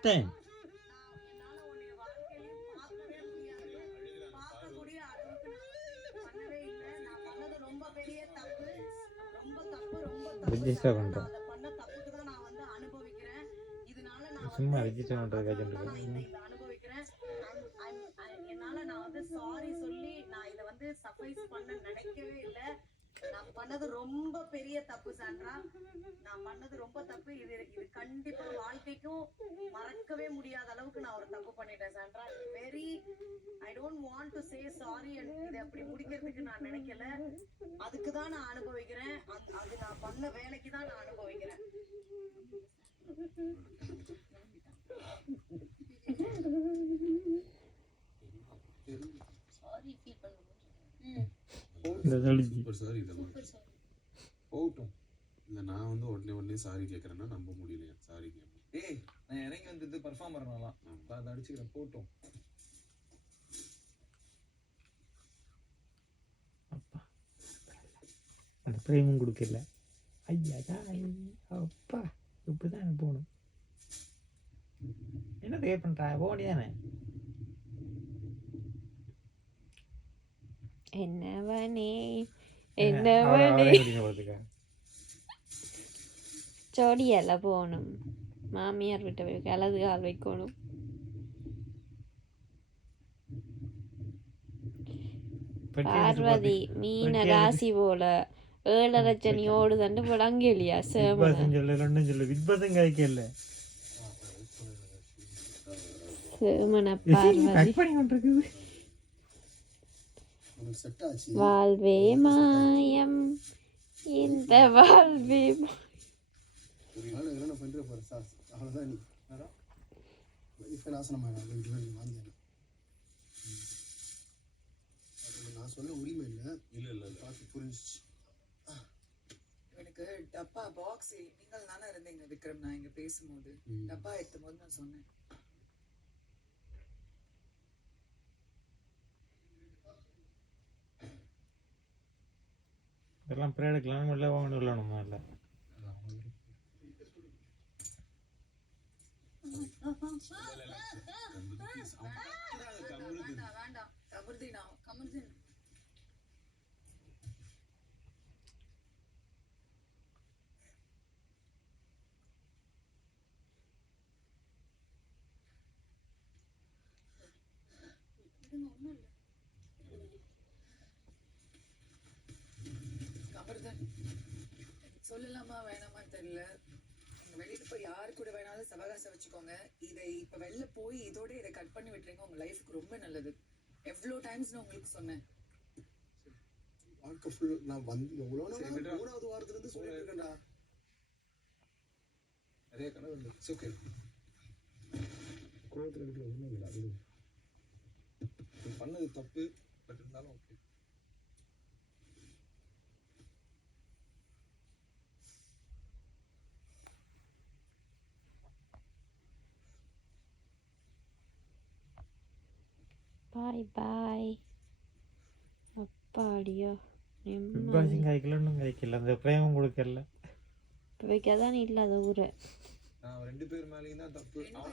First time. Register பண்ணுறேன். சும்மா register பண்ணுறதுக்காக என்னால நான் வந்து சாரி சொல்லி நான் இதை வந்து சர்ப்ரைஸ் பண்ண நினைக்கவே இல்லை. நான் பண்ணது ரொம்ப பெரிய தப்பு சாண்ட்ரா. நான் பண்ணது ரொம்ப தப்பு. இது கண்டிப்பா வாழ்க்கைக்கும் மறக்கவே முடியாத அளவுக்கு நான் ஒரு தப்பு பண்ணிட்டேன் Sandra. Very I don't want to say sorry. இதை அப்படி முடிக்கிறதுக்கு நான் நினைக்கல. அதுக்கு தான் நான் அனுபவிக்கிறேன். அது நான் பண்ண வேலைக்கு தான் நான் அனுபவிக்கிறேன். சாரி ஃபீல் பண்ணுங்க. போகட்டும். இல்லை நான் வந்து உடனே சாரி கேட்குறேன்னா நம்ப முடியலையா? சாரி கேட்பேன். ஏய் நான் இறங்கி வந்தது பர்ஃபார்ம் பண்ணலாம். அதை அடிச்சுக்கிறேன் போட்டோம். அந்த பிரேமும் கொடுக்கல. ஐயா அப்பா இப்படிதான் போகணும். என்ன பே பண்ணுறா? போனி தானே. என்னவனே என்னவனே ஜோடியால போகணும். மாமியார் விட்ட வலது கால் வைக்கணும். பார்வதி மீன ராசி போல 7.5 சனி ஓடுதண்டு விளங்கலையா? சேமன பார்வதி வாழ்வே மாயம் இந்த வாழ்வே நான் சொல்ல உரிமை இல்லை. புரிஞ்சிச்சு. எனக்கு டப்பா பாக்ஸ் நீங்கள் தானே இருந்தீங்க விக்ரம். நான் இங்க பேசும்போது டப்பா எடுத்தும் போது நான் சொன்னேன். இதெல்லாம் ப்ரே எடுக்கலாம் இல்லை வாங்கணும் இல்லைணுமா? இல்லை வேண்டாம். கமருதீனா கமருதீன் சொல்லலாமா வேணாமா தெரியல. நீங்க வெளியில போய் யாரு கூட வேணாலும் சவகாசம் வச்சுக்கோங்க. இதை இப்ப வெளில போய் இதோட இதை கட் பண்ணி விட்டுறீங்க. உங்க லைஃப்க்கு ரொம்ப நல்லது. எவ்வளவு டைம்ஸ் நான் உங்களுக்கு சொன்னேன். வாழ்க்கை ஃபுல் நான் வந்து எவ்வளோ 3வது வாரத்துல இருந்து சொல்லிட்டு இருக்கேன்டா. நிறைய கனவு இல்லை. ஓகே கோவத்தில் கிட்ட ஒன்றும் இல்லை. அது பண்ணது தப்பு. பட் இருந்தாலும் ஓகே. பாய் பாய். அப்பாடியோ காய்க்கல அந்த பிரேமம் கொடுக்கல. வைக்காதான் இல்லாத ஊரை நான் 2 பேர் மேலேயும் தான் தப்பு.